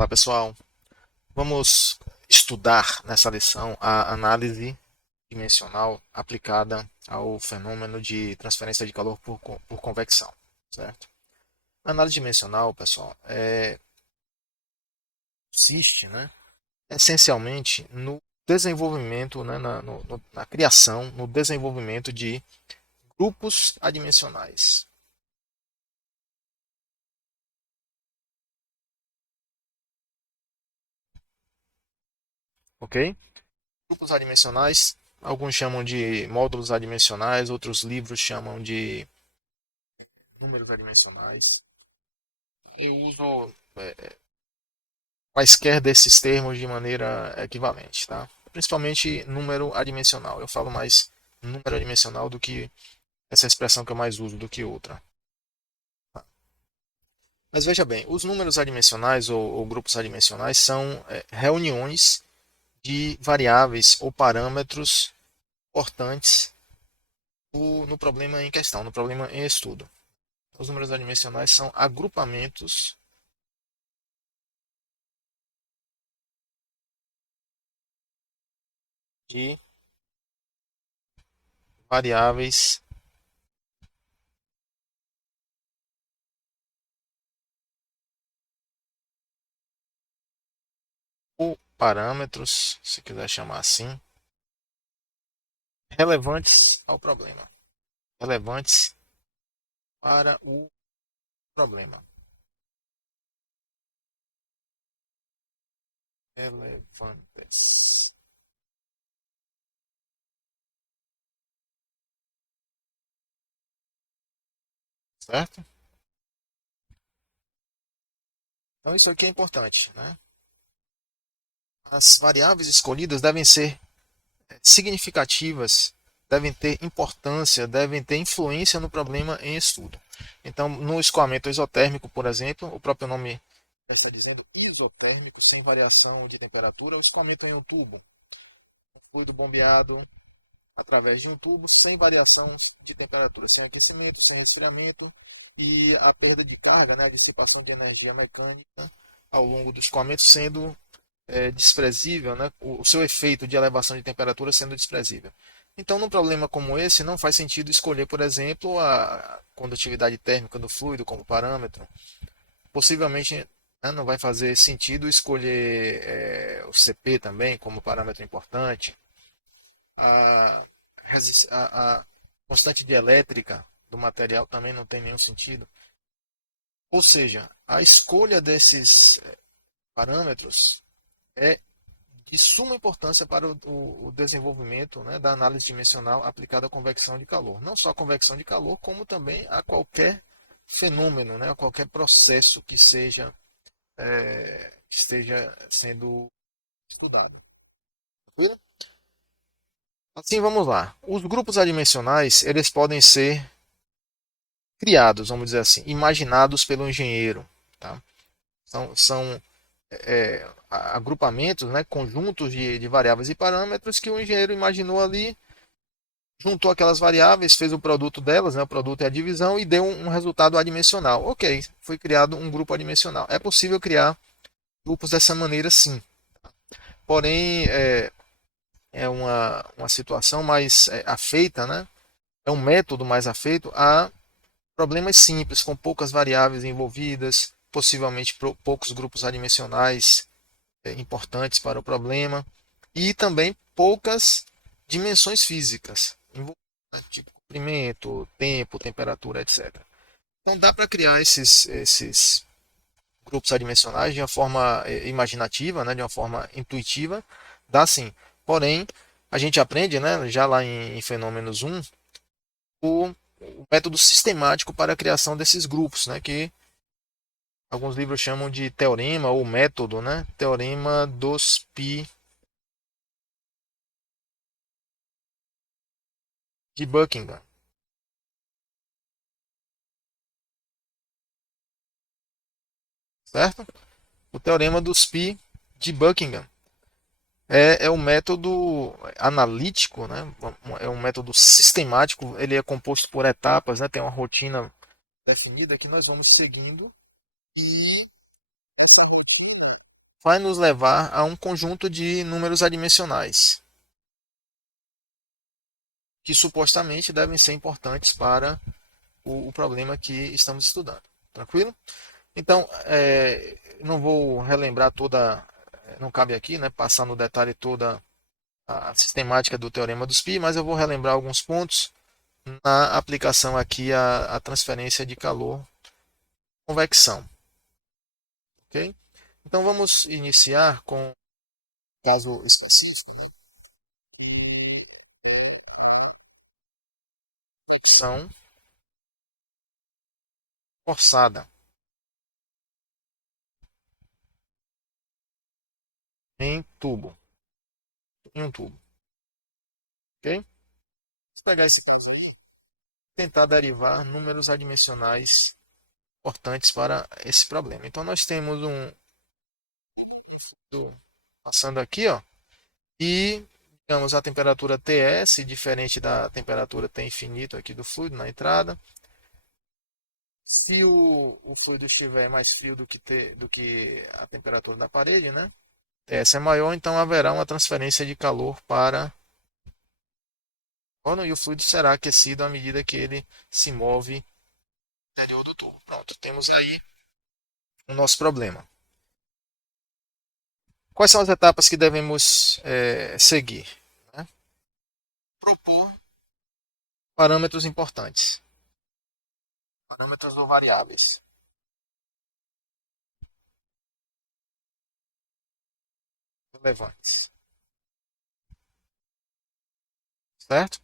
Olá, pessoal. Vamos estudar nessa lição a análise dimensional aplicada ao fenômeno de transferência de calor por convecção, certo? A análise dimensional, pessoal, consiste, essencialmente no desenvolvimento, na criação, no desenvolvimento de grupos adimensionais, ok? Grupos adimensionais, alguns chamam de módulos adimensionais, outros livros chamam de números adimensionais. Eu uso quaisquer desses termos de maneira equivalente, tá? Principalmente número adimensional. Eu falo mais número adimensional do que essa expressão que eu mais uso do que outra. Mas veja bem, os números adimensionais ou grupos adimensionais são reuniões de variáveis ou parâmetros importantes no problema em questão, no problema em estudo. Os números adimensionais são agrupamentos de variáveis ou parâmetros, se quiser chamar assim, relevantes ao problema, relevantes para o problema, relevantes, certo? Então isso aqui é importante, né? As variáveis escolhidas devem ser significativas, devem ter importância, devem ter influência no problema em estudo. Então, no escoamento isotérmico, por exemplo, o próprio nome está dizendo isotérmico, sem variação de temperatura, o escoamento em um tubo, fluido bombeado através de um tubo, sem variação de temperatura, sem aquecimento, sem resfriamento, e a perda de carga, a dissipação de energia mecânica ao longo do escoamento sendo desprezível, o seu efeito de elevação de temperatura sendo desprezível. Então, num problema como esse, não faz sentido escolher, por exemplo, a condutividade térmica do fluido como parâmetro. Possivelmente, não vai fazer sentido escolher o CP também como parâmetro importante. A, a constante dielétrica do material também não tem nenhum sentido. Ou seja, a escolha desses parâmetros é de suma importância para o desenvolvimento, da análise dimensional aplicada à convecção de calor. Não só a convecção de calor, como também a qualquer fenômeno, a qualquer processo que esteja sendo estudado. Assim, vamos lá. Os grupos adimensionais, eles podem ser criados, vamos dizer assim, imaginados pelo engenheiro. Tá? São agrupamentos, conjuntos de variáveis e parâmetros que o engenheiro imaginou ali, juntou aquelas variáveis, fez o produto delas, o produto é a divisão, e deu um resultado adimensional. Ok, foi criado um grupo adimensional. É possível criar grupos dessa maneira, sim. Porém, é uma situação mais afeita, é um método mais afeito a problemas simples, com poucas variáveis envolvidas, possivelmente poucos grupos adimensionais importantes para o problema, e também poucas dimensões físicas, tipo comprimento, tempo, temperatura, etc. Então dá para criar esses grupos adimensionais de uma forma imaginativa, de uma forma intuitiva, dá sim. Porém, a gente aprende, já lá em Fenômenos 1, o método sistemático para a criação desses grupos, que alguns livros chamam de teorema ou método, teorema dos pi de Buckingham, certo? O teorema dos pi de Buckingham é um método analítico, é um método sistemático, ele é composto por etapas, tem uma rotina definida que nós vamos seguindo e vai nos levar a um conjunto de números adimensionais, que supostamente devem ser importantes para o problema que estamos estudando. Tranquilo? Então, não vou relembrar toda, não cabe aqui, né, passar no detalhe toda a sistemática do teorema dos π, mas eu vou relembrar alguns pontos na aplicação aqui à transferência de calor convecção. Ok? Então vamos iniciar com um caso específico, né? Convecção forçada em tubo, em um tubo. Ok? Vamos pegar esse caso e tentar derivar números adimensionais importantes para esse problema. Então nós temos um fluido passando aqui, ó, e digamos a temperatura Ts, diferente da temperatura T infinito aqui do fluido na entrada. Se o fluido estiver mais frio do que a temperatura da parede, né? Ts é maior, então haverá uma transferência de calor para o órgão e o fluido será aquecido à medida que ele se move no interior do tubo. Pronto, temos aí o nosso problema. Quais são as etapas que devemos seguir? Né? Propor parâmetros importantes, parâmetros ou variáveis relevantes, certo?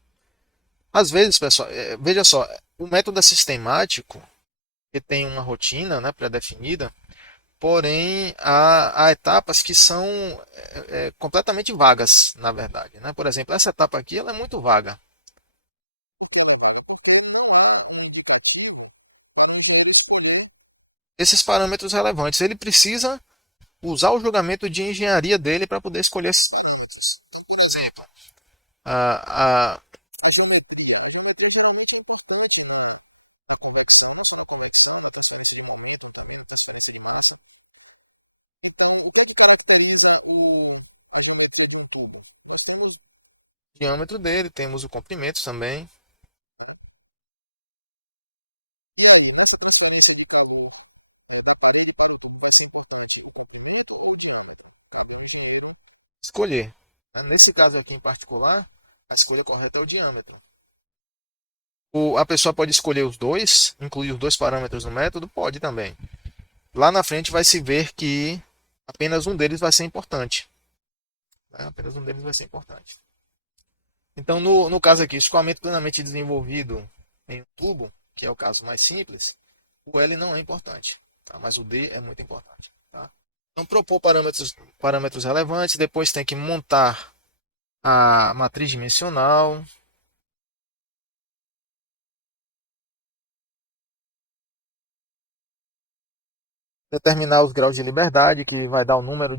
Às vezes, pessoal, veja só, o método é sistemático, que tem uma rotina, né, pré-definida, porém há etapas que são completamente vagas, na verdade. Né? Por exemplo, essa etapa aqui ela é muito vaga. Por que ela é vaga? Porque não há um indicativo para ele escolher esses parâmetros relevantes. Ele precisa usar o julgamento de engenharia dele para poder escolher esses parâmetros. Por exemplo, a geometria. A geometria geralmente é importante na convecção, não só na convecção, na transferência de momento, também na transferência de massa. Então, o que caracteriza a geometria de um tubo? Nós temos o diâmetro dele, temos o comprimento também. E aí, nessa transferência de calor da parede para o tubo, vai ser importante o comprimento ou o diâmetro? Escolher. Nesse caso aqui em particular, a escolha correta é o diâmetro. A pessoa pode escolher os dois, incluir os dois parâmetros no método? Pode também. Lá na frente vai se ver que apenas um deles vai ser importante. Né? Apenas um deles vai ser importante. Então, no caso aqui, escoamento plenamente desenvolvido em um tubo, que é o caso mais simples, o L não é importante, tá? Mas o D é muito importante. Tá? Então, propor parâmetros relevantes, depois tem que montar a matriz dimensional, determinar os graus de liberdade, que vai dar o número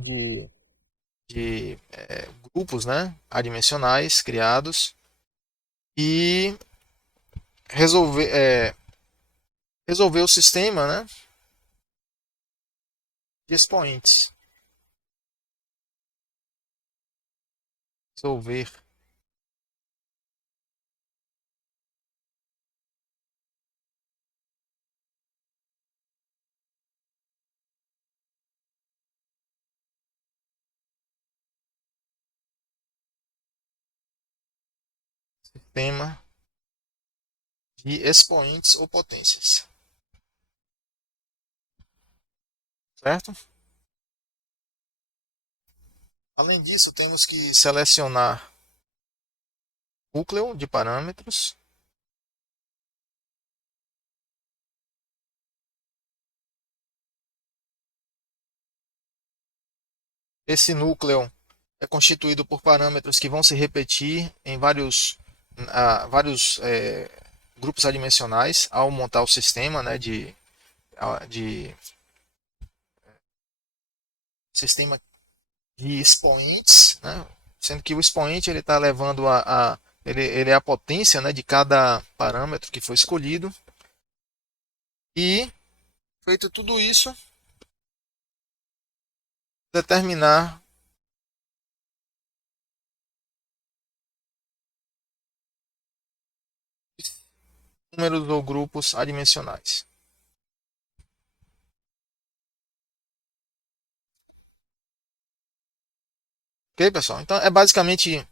de grupos, né, adimensionais criados, e resolver o sistema, né, de expoentes. Resolver sistema de expoentes ou potências. Certo? Além disso, temos que selecionar núcleo de parâmetros. Esse núcleo é constituído por parâmetros que vão se repetir em vários grupos adimensionais ao montar o sistema, né, de sistema de expoentes, né, sendo que o expoente ele está levando ele é a potência, né, de cada parâmetro que foi escolhido. E feito tudo isso, determinar números ou grupos adimensionais. Ok, pessoal? Então é basicamente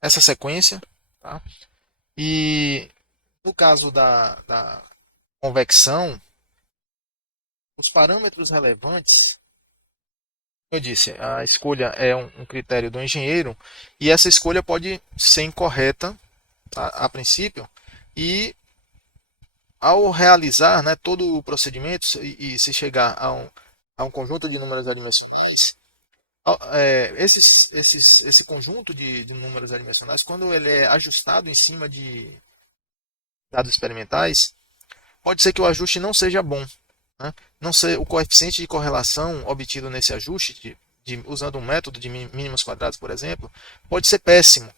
essa sequência. Tá? E no caso da convecção, os parâmetros relevantes, eu disse, a escolha é um critério do engenheiro e essa escolha pode ser incorreta, tá, a princípio, e ao realizar, né, todo o procedimento e se chegar a um conjunto de números adimensionais, esse conjunto de números adimensionais, quando ele é ajustado em cima de dados experimentais, pode ser que o ajuste não seja bom. Né? Não ser, o coeficiente de correlação obtido nesse ajuste, usando um método de mínimos quadrados, por exemplo, pode ser péssimo.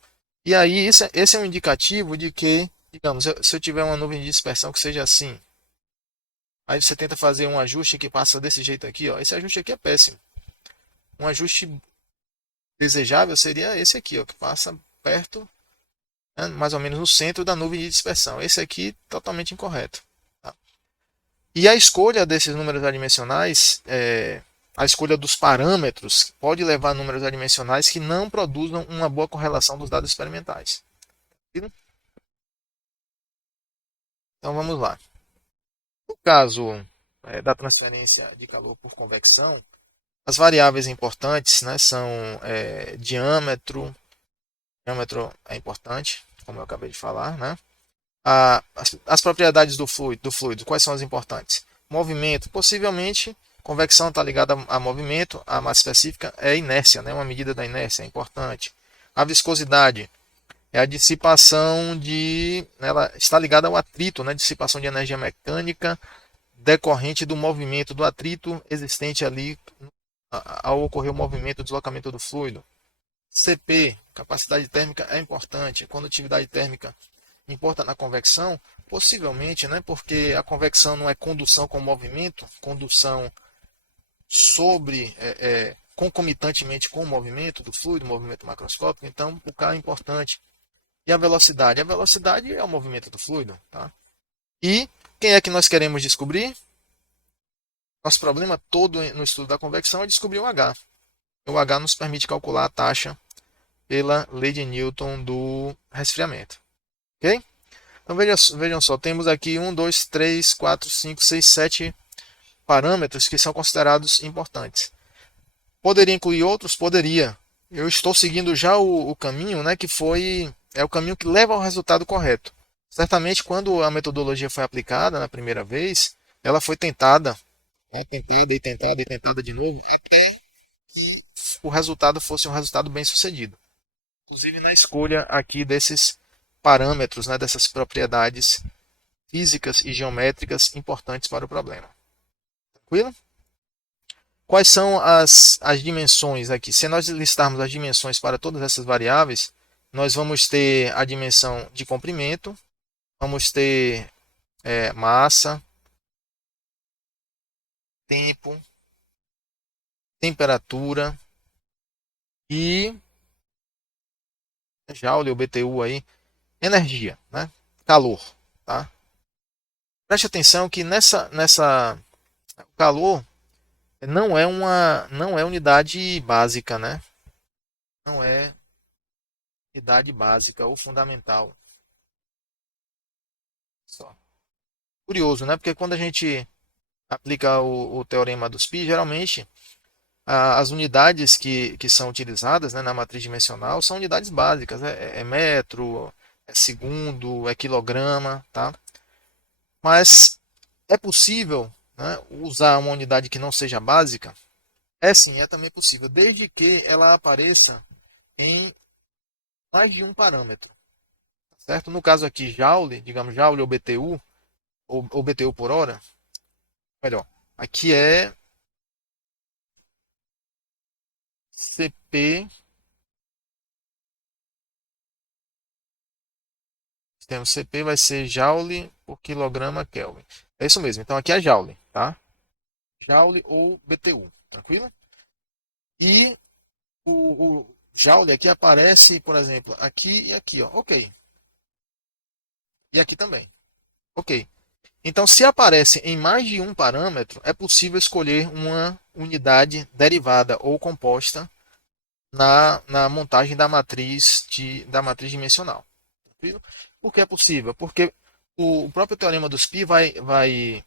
E aí, esse é um indicativo de que, digamos, se eu tiver uma nuvem de dispersão que seja assim, aí você tenta fazer um ajuste que passa desse jeito aqui, ó, esse ajuste aqui é péssimo. Um ajuste desejável seria esse aqui, ó, que passa perto, né, mais ou menos no centro da nuvem de dispersão. Esse aqui totalmente incorreto. Tá? E a escolha desses números adimensionais, a escolha dos parâmetros, pode levar a números adimensionais que não produzam uma boa correlação dos dados experimentais. Então vamos lá. No caso da transferência de calor por convecção, as variáveis importantes, né, são diâmetro. Diâmetro é importante, como eu acabei de falar, né? As propriedades do fluido, quais são as importantes? Movimento, possivelmente, convecção está ligada a movimento, a mais específica é inércia, né? Uma medida da inércia é importante. A viscosidade é a dissipação ela está ligada ao atrito, né? Dissipação de energia mecânica decorrente do movimento do atrito existente ali ao ocorrer o movimento, o deslocamento do fluido. CP, capacidade térmica é importante. Condutividade térmica importa na convecção? Possivelmente, né? Porque a convecção não é condução com movimento, condução concomitantemente com o movimento do fluido, movimento macroscópico, então o K é importante. E a velocidade? A velocidade é o movimento do fluido. Tá? E quem é que nós queremos descobrir? Nosso problema todo no estudo da convecção é descobrir o H. O H nos permite calcular a taxa pela lei de Newton do resfriamento. Ok? Então vejam só, temos aqui 1, 2, 3, 4, 5, 6, 7 parâmetros que são considerados importantes. Poderia incluir outros? Poderia. Eu estou seguindo já o caminho, né, que é o caminho que leva ao resultado correto. Certamente, quando a metodologia foi aplicada na primeira vez, ela foi tentada, né, tentada e tentada e tentada de novo, até que o resultado fosse um resultado bem sucedido. Inclusive na escolha aqui desses parâmetros, né, dessas propriedades físicas e geométricas importantes para o problema. Tranquilo? Quais são as dimensões aqui? Se nós listarmos as dimensões para todas essas variáveis, nós vamos ter a dimensão de comprimento, vamos ter massa, tempo, temperatura e Joule ou BTU aí, energia, né? Calor, tá? Preste atenção que o calor não é unidade básica, né? Não é unidade básica ou fundamental. Só. Curioso, né? Porque quando a gente aplica o teorema dos pi, geralmente as unidades que são utilizadas, né, na matriz dimensional são unidades básicas, é metro, é segundo, é quilograma, tá? Mas é possível, né, usar uma unidade que não seja básica? É sim, é também possível, desde que ela apareça em mais de um parâmetro, certo? No caso aqui, Joule, digamos Joule ou BTU, ou BTU por hora, melhor, aqui é CP, temos CP vai ser Joule por quilograma Kelvin. É isso mesmo, então aqui é Joule, tá? Joule ou BTU, tranquilo? E o Joule aqui aparece, por exemplo, aqui e aqui, ó. Ok. E aqui também. Ok. Então, se aparece em mais de um parâmetro, é possível escolher uma unidade derivada ou composta na montagem da matriz dimensional. Por que é possível? Porque o próprio teorema dos π vai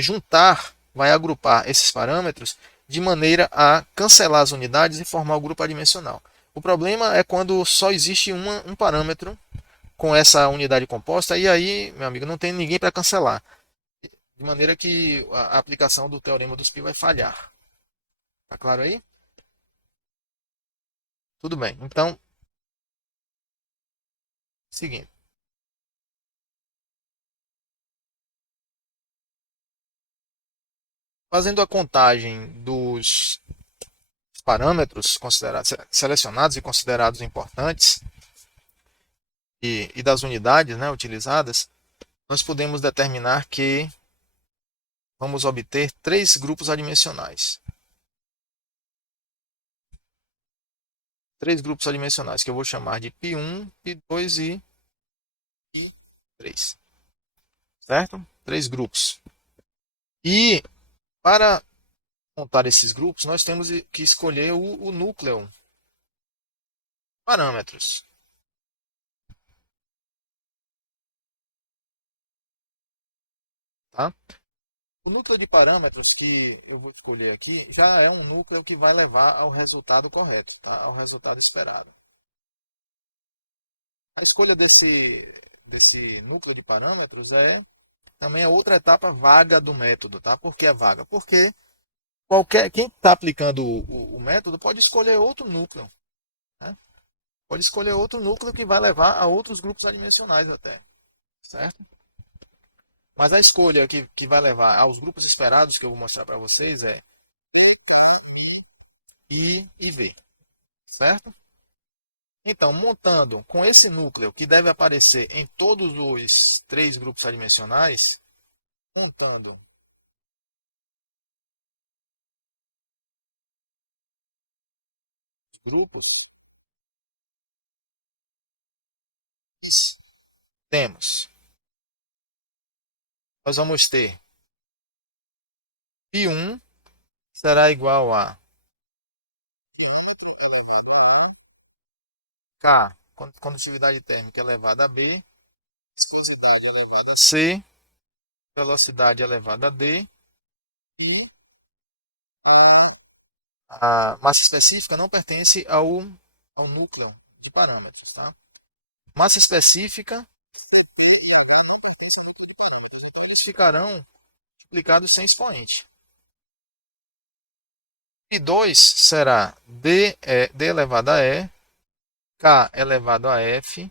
juntar, vai agrupar esses parâmetros de maneira a cancelar as unidades e formar o grupo adimensional. O problema é quando só existe um parâmetro com essa unidade composta e aí, meu amigo, não tem ninguém para cancelar. De maneira que a aplicação do teorema dos π vai falhar. Tá claro aí? Tudo bem. Então, seguinte. Fazendo a contagem dos parâmetros considerados, selecionados e considerados importantes e das unidades, né, utilizadas, nós podemos determinar que vamos obter três grupos adimensionais. Três grupos adimensionais que eu vou chamar de π1, π2 e π3. Certo? Três grupos. E para montar esses grupos, nós temos que escolher o núcleo parâmetros. Tá? O núcleo de parâmetros que eu vou escolher aqui já é um núcleo que vai levar ao resultado correto, tá? Ao resultado esperado. A escolha desse núcleo de parâmetros também é outra etapa vaga do método. Tá? Por que é vaga? Porque quem está aplicando o método pode escolher outro núcleo. Né? Pode escolher outro núcleo que vai levar a outros grupos adimensionais até. Certo? Mas a escolha que vai levar aos grupos esperados que eu vou mostrar para vocês é I e V. Certo? Então, montando com esse núcleo que deve aparecer em todos os três grupos adimensionais, montando os grupos, temos, nós vamos ter π1 será igual a elevado a K, condutividade térmica elevada a B, viscosidade elevada a C, velocidade elevada a D e a massa específica não pertence ao núcleo de parâmetros. Tá? Massa específica, eles ficarão multiplicados sem expoente. E 2 será D elevado a E, K elevado a F,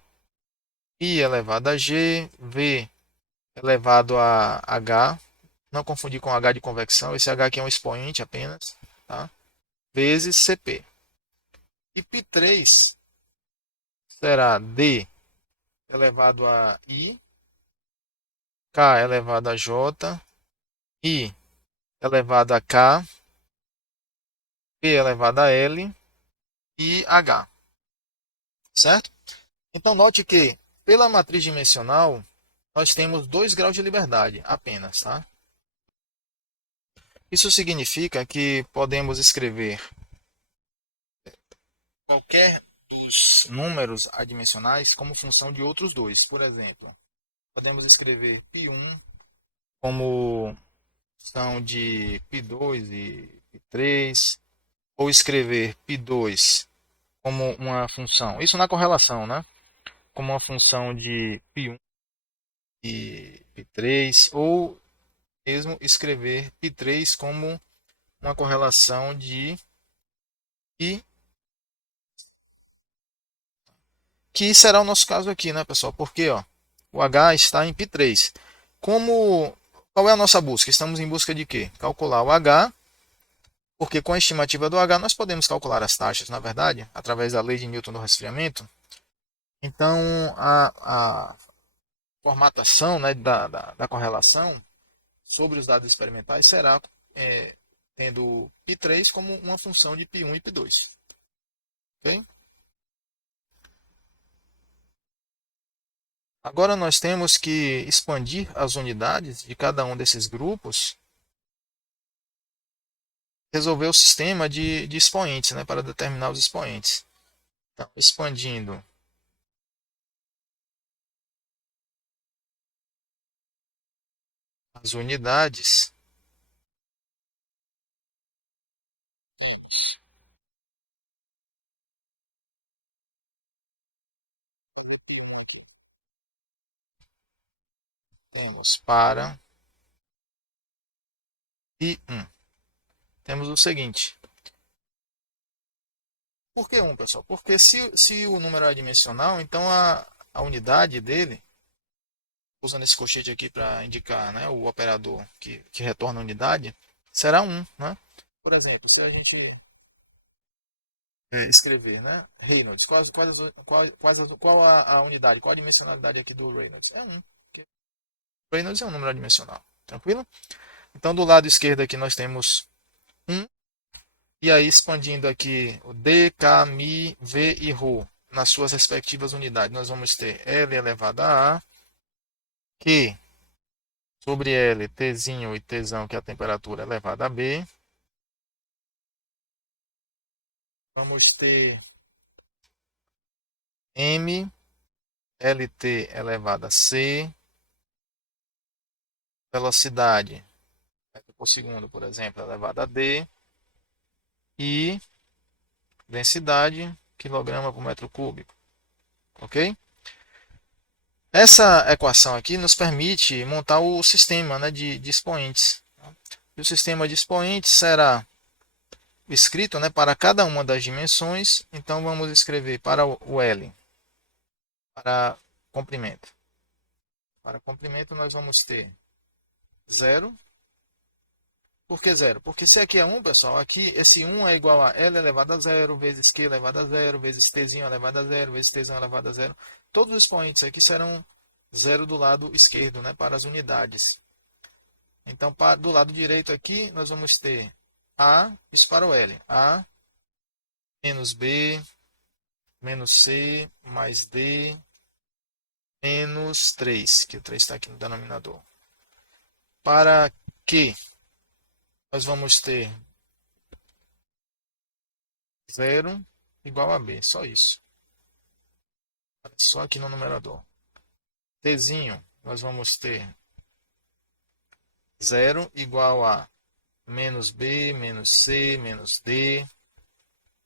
I elevado a G, V elevado a H, não confundir com H de convecção, esse H aqui é um expoente apenas, tá? Vezes CP. E π3 será D elevado a I, K elevado a J, I elevado a K, P elevado a L e H. Certo? Então, note que, pela matriz dimensional, nós temos 2 graus de liberdade apenas. Tá? Isso significa que podemos escrever qualquer dos números adimensionais como função de outros dois. Por exemplo, podemos escrever π1 como função de π2 e π3, ou escrever π2 como uma função, isso na correlação, né? Como uma função de π1 e π3, ou mesmo escrever π3 como uma correlação de π, que será o nosso caso aqui, né, pessoal? Porque ó, o H está em π3. Qual é a nossa busca? Estamos em busca de quê? Calcular o H, porque com a estimativa do H nós podemos calcular as taxas, na verdade, através da lei de Newton do resfriamento. Então, a formatação, né, da correlação sobre os dados experimentais será tendo π3 como uma função de π1 e π2. Ok? Agora nós temos que expandir as unidades de cada um desses grupos, resolver o sistema de expoentes, né, para determinar os expoentes. Então, expandindo as unidades, temos para π1. Temos o seguinte. Por que 1, pessoal? Porque se o número é adimensional, então a unidade dele, usando esse colchete aqui para indicar, né, o operador que retorna a unidade, será 1. Né? Por exemplo, se a gente escrever, né, Reynolds, qual a unidade, qual a dimensionalidade aqui do Reynolds? É 1. Reynolds é um número adimensional. Tranquilo? Então, do lado esquerdo aqui nós temos 1. E aí, expandindo aqui o D, K, Mi, V e Rho nas suas respectivas unidades, nós vamos ter L elevado a A, Q sobre L, Tzinho e Tzão, que é a temperatura, elevada a B. Vamos ter M, LT elevado a C, velocidade, metro por segundo, por exemplo, elevado a D, e densidade, quilograma por metro cúbico. Ok? Essa equação aqui nos permite montar o sistema, né, de expoentes. E o sistema de expoentes será escrito, né, para cada uma das dimensões. Então vamos escrever para o L, para comprimento. Para comprimento nós vamos ter 0. Por que 0? Porque se aqui é 1, pessoal, aqui esse 1 é igual a L elevado a 0, vezes Q elevado a 0, vezes Tzinho elevado a 0, vezes Tzão elevado a 0. Todos os expoentes aqui serão 0 do lado esquerdo, né, para as unidades. Então, do lado direito aqui, nós vamos ter A, isso para o L. A menos B menos C mais D menos 3, que o 3 está aqui no denominador. Para Q, nós vamos ter 0 igual a B, só isso. Só aqui no numerador. Tzinho, nós vamos ter 0 igual a menos B menos C menos D.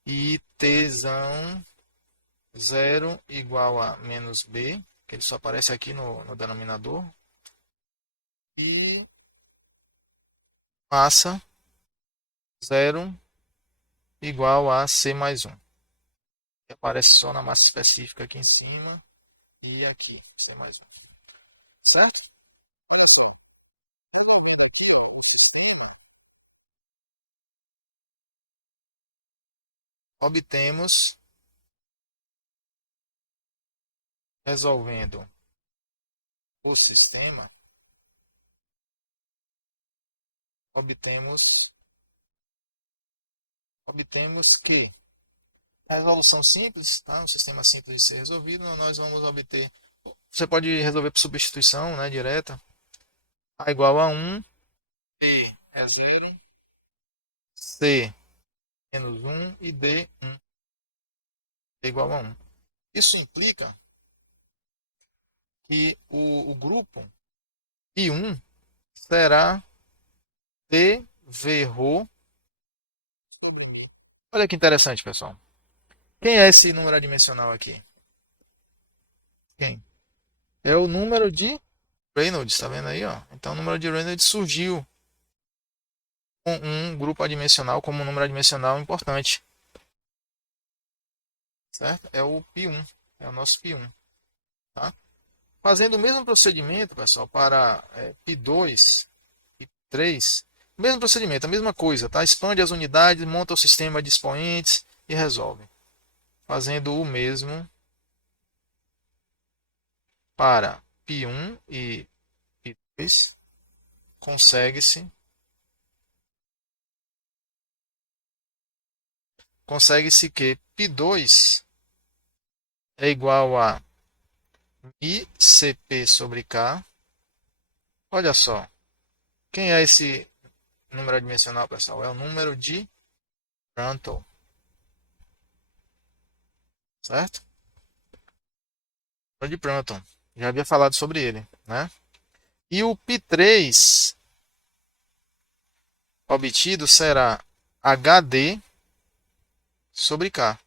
E Tzão 0 igual a menos B, que ele só aparece aqui no denominador. E massa 0 igual a C mais 1. Que aparece só na massa específica aqui em cima e aqui, C mais 1. Certo? Obtemos, resolvendo o sistema, obtemos que a resolução simples, tá? Um sistema simples de ser resolvido, nós vamos obter. Você pode resolver por substituição, né, direta. A igual a 1, B é 0, C menos 1 e D 1 é igual a 1. Isso implica que o grupo I1 será dv ρ sobre μ. Olha que interessante, pessoal. Quem é esse número adimensional aqui? Quem? É o número de Reynolds, tá vendo aí? Ó? Então o número de Reynolds surgiu com um grupo adimensional como um número adimensional importante. Certo? É o π1, é o nosso π1. Tá? Fazendo o mesmo procedimento, pessoal, para π2 e 3, mesmo procedimento, a mesma coisa, tá? Expande as unidades, monta o sistema de expoentes e resolve. Fazendo o mesmo para π1 e π2, consegue-se consegue-se que π2 é igual a μCp sobre K. Olha só, quem é esse número adimensional, pessoal? É o número de Prandtl, certo? Número de Prandtl. Já havia falado sobre ele, né? E o π3 obtido será HD sobre K.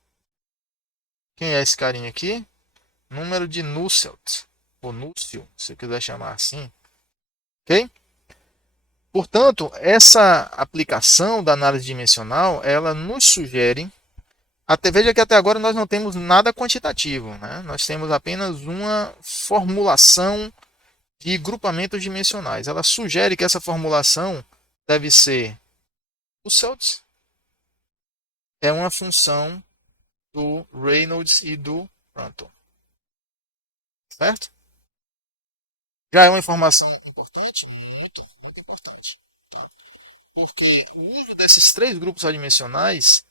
Quem é esse carinha aqui? Número de Nusselt, ou Núcio, se quiser chamar assim. Ok? Portanto, essa aplicação da análise dimensional, ela nos sugere, até veja que até agora nós não temos nada quantitativo, né? Nós temos apenas uma formulação de grupamentos dimensionais. Ela sugere que essa formulação deve ser Nusselt é uma função do Reynolds e do Prandtl, certo? Já é uma informação importante? Muito, muito importante. Tá? Porque o uso desses três grupos adimensionais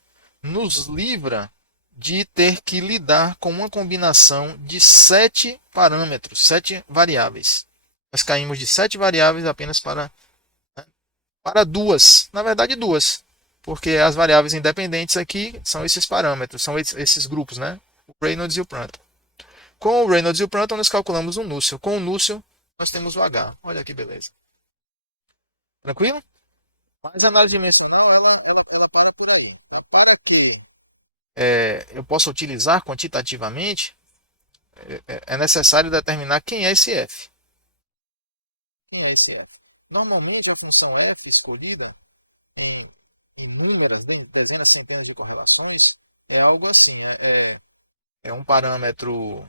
nos livra de ter que lidar com uma combinação de 7 parâmetros, 7 variáveis. Nós caímos de 7 variáveis apenas para duas, na verdade duas, porque as variáveis independentes aqui são esses parâmetros, são esses grupos, né? O Reynolds e o Prandtl. Com o Reynolds e o Prandtl nós calculamos um Núcio. Com o Núcio nós temos o H. Olha que beleza. Tranquilo? Mas a análise dimensional ela para por aí. Para que eu possa utilizar quantitativamente, é necessário determinar quem é esse f. Quem é esse f? Normalmente a função f escolhida em inúmeras, dezenas, centenas de correlações, é algo assim. É um parâmetro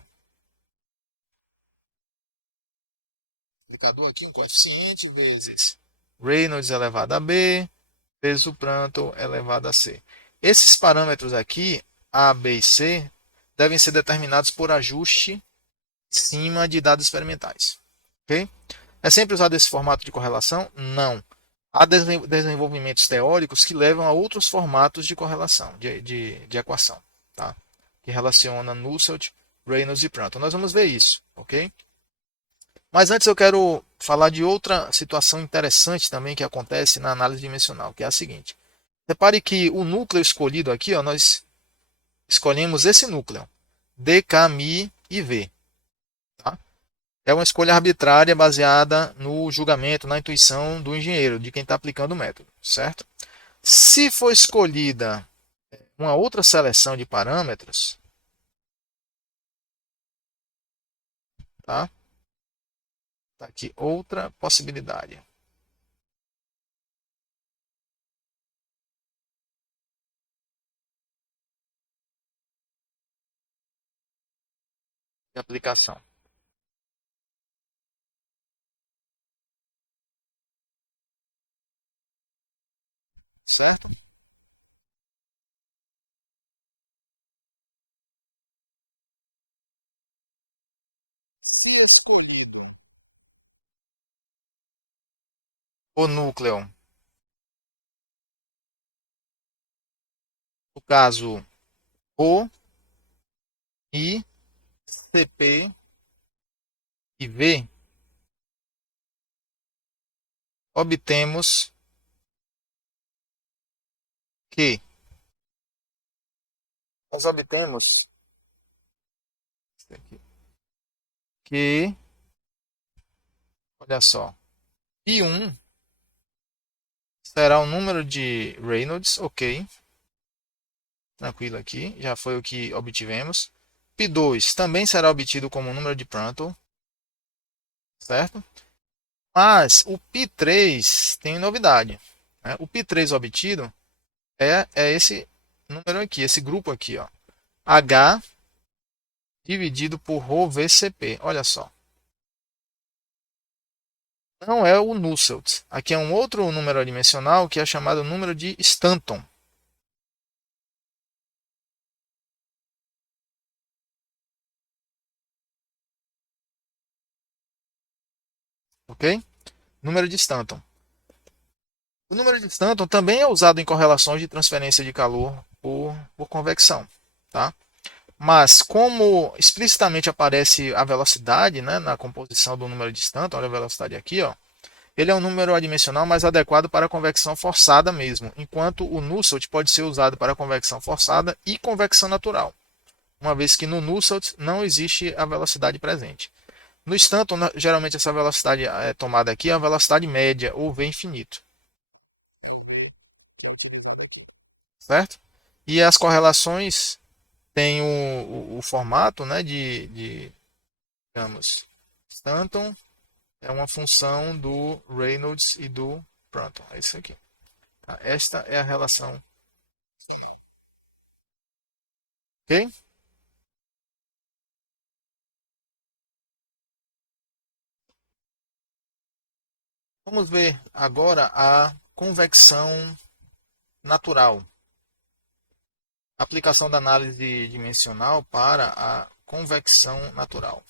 indicador aqui, um coeficiente, vezes Reynolds elevado a B, vezes o Prandtl elevado a C. Esses parâmetros aqui, A, B e C, devem ser determinados por ajuste em cima de dados experimentais. Okay? É sempre usado esse formato de correlação? Não. Há desenvolvimentos teóricos que levam a outros formatos de correlação, de equação, tá? Que relaciona Nusselt, Reynolds e Prandtl. Nós vamos ver isso, ok? Mas antes eu quero falar de outra situação interessante também que acontece na análise dimensional, que é a seguinte. Repare que o núcleo escolhido aqui, ó, nós escolhemos esse núcleo, D, K, Mi e V. Tá? É uma escolha arbitrária baseada no julgamento, na intuição do engenheiro, de quem está aplicando o método, certo? Se for escolhida uma outra seleção de parâmetros, tá? Tá aqui outra possibilidade. De aplicação. Se escolhido o núcleo, no caso O, I, CP e V, obtemos que nós obtemos que, olha só, I1 será o número de Reynolds, ok, tranquilo aqui, já foi o que obtivemos. P2 também será obtido como número de Prandtl, certo? Mas o P3 tem novidade. Né? O P3 obtido é esse número aqui, esse grupo aqui, ó. H dividido por ρ VCP. Olha só. Não é o Nusselt. Aqui é um outro número adimensional que é chamado número de Stanton. Ok? Número de Stanton. O número de Stanton também é usado em correlações de transferência de calor por convecção, tá? Mas como explicitamente aparece a velocidade, né, na composição do número de Stanton, olha a velocidade aqui, ó, ele é um número adimensional mais adequado para a convecção forçada mesmo, enquanto o Nusselt pode ser usado para convecção forçada e convecção natural, uma vez que no Nusselt não existe a velocidade presente. No Stanton, geralmente essa velocidade tomada aqui é a velocidade média, ou V infinito, certo? E as correlações têm o formato, né, digamos, Stanton é uma função do Reynolds e do Pronto, é isso aqui. Tá? Esta é a relação. Ok? Vamos ver agora a convecção natural. Aplicação da análise dimensional para a convecção natural.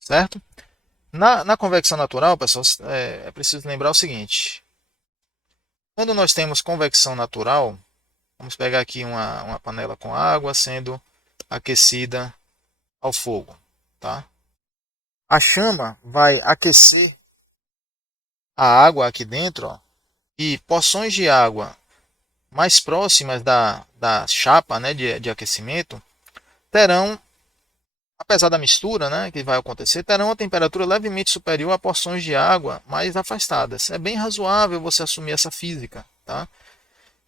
Certo? Na convecção natural, pessoal, é preciso lembrar o seguinte. Quando nós temos convecção natural, vamos pegar aqui uma panela com água sendo aquecida ao fogo. Tá? A chama vai aquecer a água aqui dentro, ó, e porções de água mais próximas da chapa, né, de aquecimento terão, apesar da mistura, né, que vai acontecer, terão uma temperatura levemente superior a porções de água mais afastadas. É bem razoável você assumir essa física. Tá?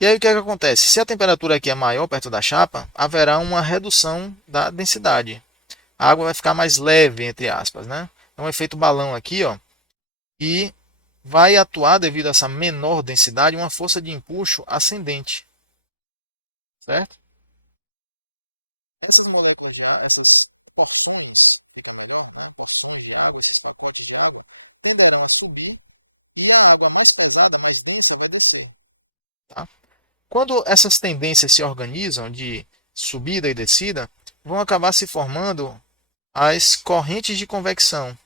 E aí o que é que acontece? Se a temperatura aqui é maior perto da chapa, haverá uma redução da densidade. A água vai ficar mais leve, entre aspas. Né? É um efeito balão aqui, ó, e vai atuar, devido a essa menor densidade, uma força de empuxo ascendente. Certo? Essas moléculas de água, essas porções, fica melhor, porções de água, esses pacotes de água, tenderão a subir e a água mais pesada, mais densa, vai descer. Tá? Quando essas tendências se organizam de subida e descida, vão acabar se formando as correntes de convecção,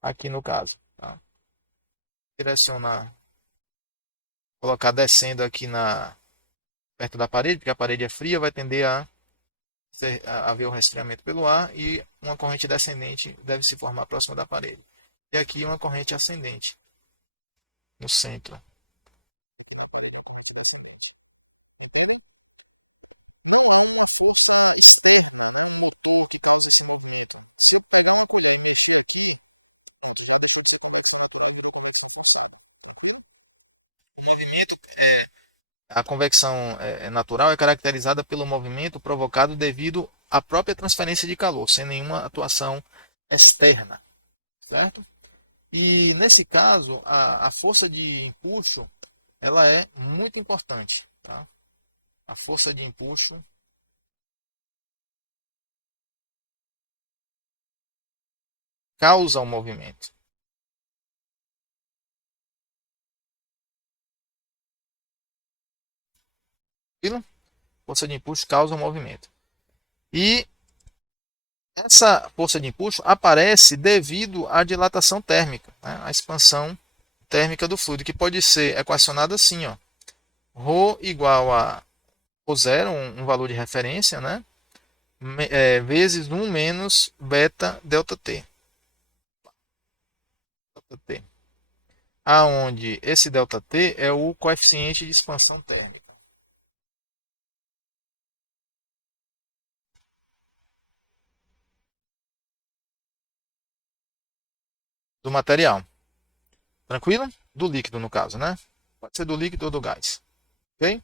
aqui no caso. Tá? Direcionar, colocar descendo aqui perto da parede, porque a parede é fria, vai tender a haver o resfriamento pelo ar e uma corrente descendente deve se formar próxima da parede. E aqui uma corrente ascendente no centro. Não é uma força externa, não é um motor que causa esse movimento. Se eu pegar uma colher e descer aqui, já deixou de ser convecção natural e convecção forçada. A convecção natural é caracterizada pelo movimento provocado devido à própria transferência de calor, sem nenhuma atuação externa. Certo? E nesse caso, a força de empuxo ela é muito importante. Tá? A força de empuxo causa o movimento. Viram? Força de empuxo causa o movimento. E essa força de empuxo aparece devido à dilatação térmica, né? A expansão térmica do fluido, que pode ser equacionada assim, ó. Rho igual a ρ0, um valor de referência, né? Vezes 1 menos beta delta t. Delta t. Aonde esse ΔT é o coeficiente de expansão térmica do material. Tranquilo? Do líquido, no caso, né? Pode ser do líquido ou do gás. Ok?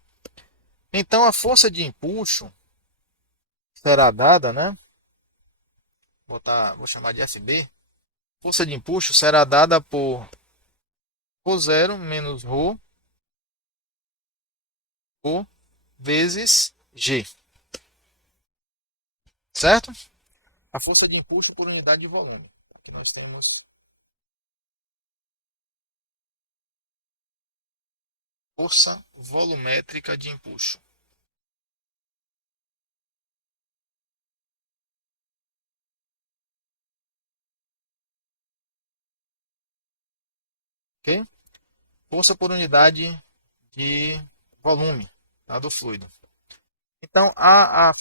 Então, a força de empuxo será dada, né? Vou chamar de FB. Força de empuxo será dada por ρ0 menos ρ vezes G. Certo? A força de empuxo por unidade de volume. Aqui nós temos força volumétrica de empuxo. ok? Força por unidade de volume, tá, do fluido. Então, a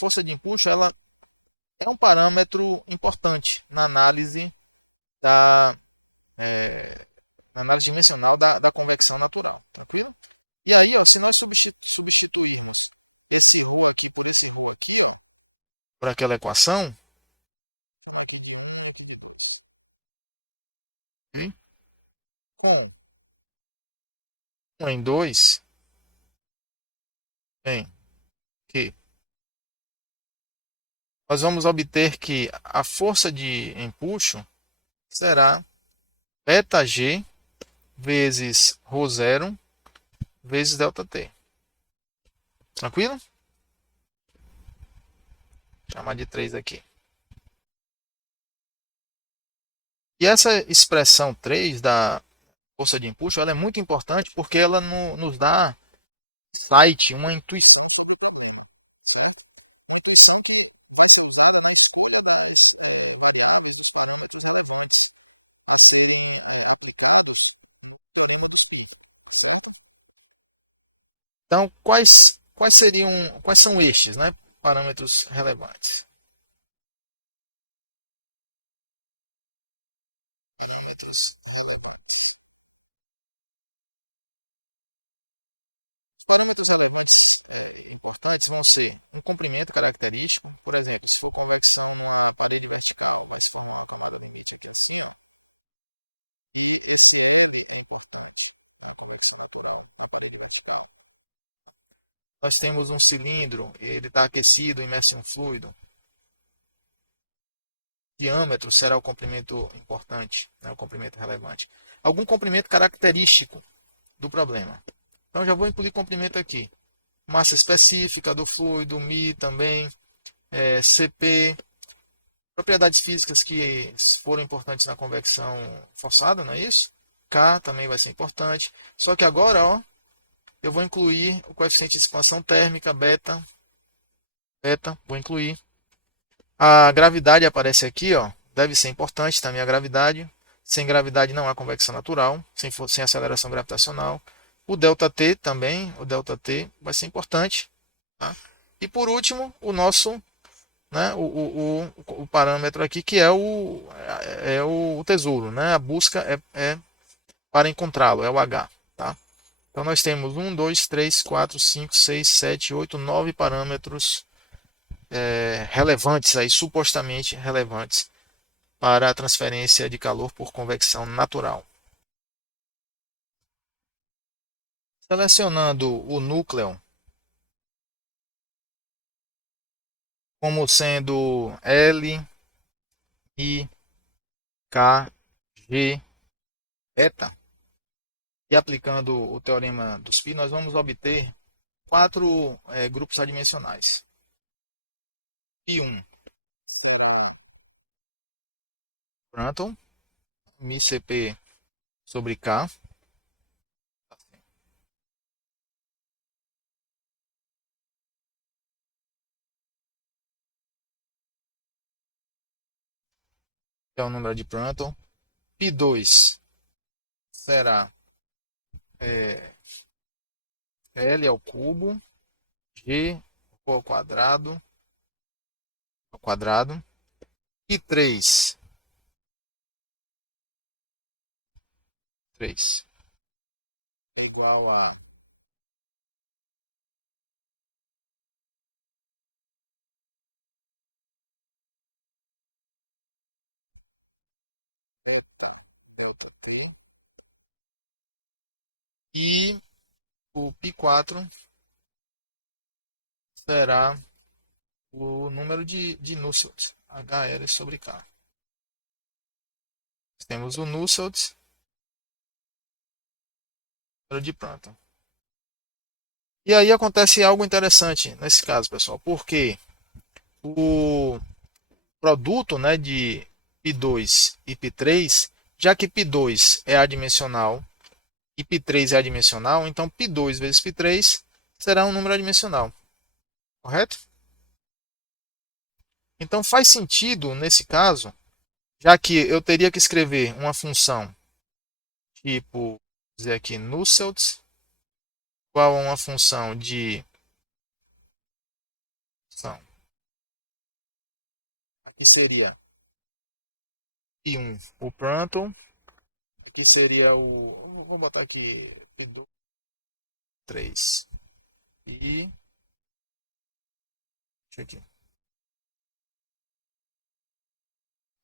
por aquela equação, ok? Com 1 em 2, tem que nós vamos obter que a força de empuxo será beta G vezes ρ0 vezes ΔT. Tranquilo? Vou chamar de 3 aqui. E essa expressão 3 da força de empuxo, ela é muito importante porque ela nos dá insight, uma intuição sobre o caminho. Atenção que vai provar mais a serem aplicadas por ele. Então, quais são estes, né, parâmetros relevantes? Parâmetros relevantes. Parâmetros relevantes importantes vão ser o comprimento característico, por exemplo, se conversar uma parede vertical, vai se formar uma camada de atmosfera, e esse L é importante na convecção natural, na parede vertical. Nós temos um cilindro, ele está aquecido, imerso em um fluido. Diâmetro será o comprimento importante, né, o comprimento relevante. Algum comprimento característico do problema. Então, já vou incluir comprimento aqui. Massa específica do fluido, μ também, Cp, propriedades físicas que foram importantes na convecção forçada, não é isso? K também vai ser importante. Só que agora, ó, eu vou incluir o coeficiente de expansão térmica, beta, vou incluir. A gravidade aparece aqui, ó, deve ser importante também a gravidade. Sem gravidade não há convecção natural, sem aceleração gravitacional. O ΔT também, o ΔT vai ser importante. Tá? E por último, o nosso, né, o parâmetro aqui, que é o tesouro. Né? A busca é para encontrá-lo, é o H. Tá? Então nós temos 1, 2, 3, 4, 5, 6, 7, 8, 9 parâmetros relevantes, aí, supostamente relevantes, para a transferência de calor por convecção natural. Selecionando o núcleo como sendo L, I, K, G, eta, e aplicando o teorema dos π, nós vamos obter 4 grupos adimensionais. π1 Prandtl, μCp sobre K, que é o número de Prandtl. π2 será L ao cubo, G ao quadrado, e 3 igual a beta delta T, e o π4 será o número de Nusselt, HL sobre K. Temos o Nusselt, número de Prandtl. E aí acontece algo interessante nesse caso, pessoal, porque o produto, né, de π2 e π3, já que π2 é adimensional e π3 é adimensional, então π2 vezes π3 será um número adimensional. Correto? Então faz sentido nesse caso, já que eu teria que escrever uma função tipo dizer aqui Nusselt igual a uma função de aqui seria I1 o Prandtl, aqui seria o, vamos botar aqui P3 e aqui.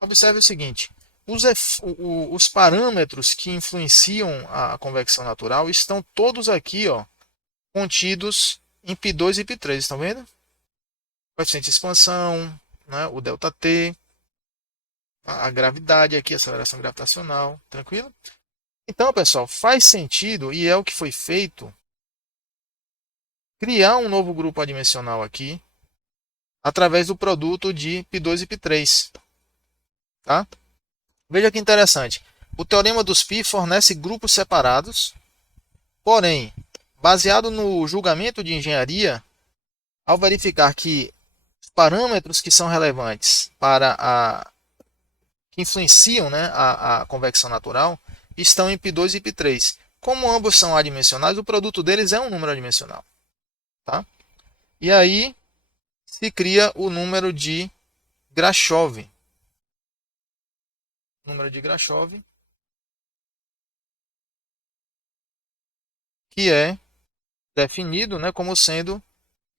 Observe o seguinte, os parâmetros que influenciam a convecção natural estão todos aqui, ó, contidos em π2 e π3, estão vendo? Coeficiente de expansão, né, o ΔT, a gravidade aqui, a aceleração gravitacional, tranquilo? Então, pessoal, faz sentido, e é o que foi feito, criar um novo grupo adimensional aqui, através do produto de π2 e π3. Tá? Veja que interessante. O teorema dos π fornece grupos separados, porém, baseado no julgamento de engenharia, ao verificar que os parâmetros que são relevantes para que influenciam, né, a convecção natural estão em π2 e π3. Como ambos são adimensionais, o produto deles é um número adimensional. Tá? E aí se cria o número de Grashof. Número de Grashof, que é definido, né, como sendo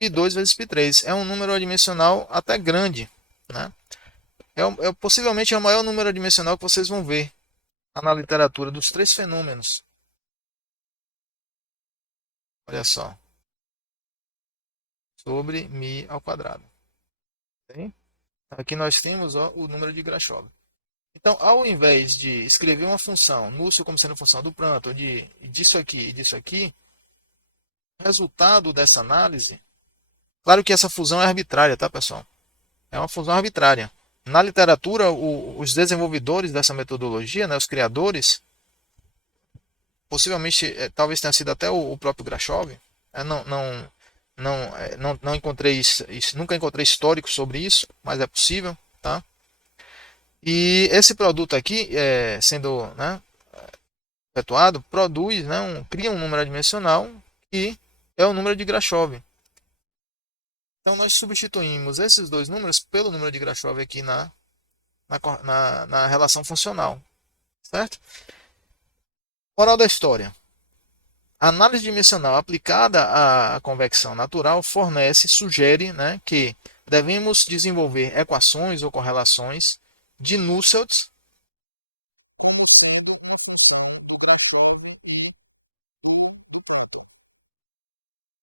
π2 vezes π3. É um número adimensional até grande. Né? Possivelmente é o maior número adimensional que vocês vão ver na literatura dos três fenômenos. Olha só. Sobre μ ao quadrado. Okay? Aqui nós temos, ó, o número de Grashof. Então, ao invés de escrever uma função Nusselt como sendo função do Prandtl, disso aqui e disso aqui, o resultado dessa análise, claro que essa fusão é arbitrária, tá, pessoal? É uma fusão arbitrária. Na literatura, os desenvolvedores dessa metodologia, né, os criadores, possivelmente, talvez tenha sido até o próprio Grashof, não encontrei isso, nunca encontrei histórico sobre isso, mas é possível, tá? E esse produto aqui, sendo, né, efetuado, produz, né, cria um número adimensional que é o número de Grashof. Então nós substituímos esses dois números pelo número de Grashof aqui na relação funcional, certo? Moral da história. A análise dimensional aplicada à convecção natural sugere, né, que devemos desenvolver equações ou correlações de Nusselt como sendo uma função do Grashof e do Prandtl.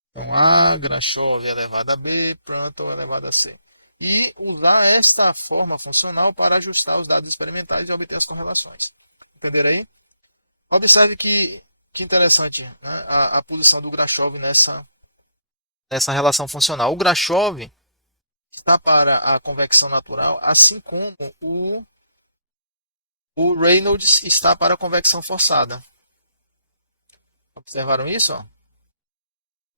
Então, A Grashof elevado a B, Prandtl elevado a C. E usar esta forma funcional para ajustar os dados experimentais e obter as correlações. Entenderam aí? Observe que interessante, né, a posição do Grashof nessa relação funcional. O Grashof está para a convecção natural, assim como o Reynolds está para a convecção forçada. Observaram isso? Ó?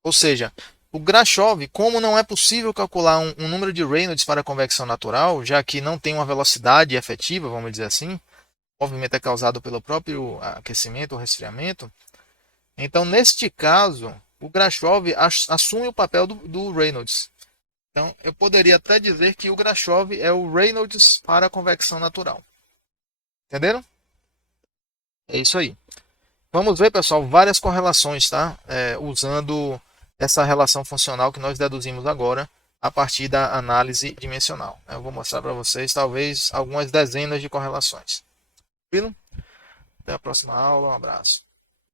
Ou seja, o Grashof, como não é possível calcular um número de Reynolds para a convecção natural, já que não tem uma velocidade efetiva, vamos dizer assim, o movimento é causado pelo próprio aquecimento ou resfriamento, então, neste caso, o Grashof assume o papel do Reynolds. Então, eu poderia até dizer que o Grashof é o Reynolds para a convecção natural. Entenderam? É isso aí. Vamos ver, pessoal, várias correlações, tá? Usando essa relação funcional que nós deduzimos agora a partir da análise dimensional. Eu vou mostrar para vocês, talvez, algumas dezenas de correlações. Tranquilo? Até a próxima aula. Um abraço.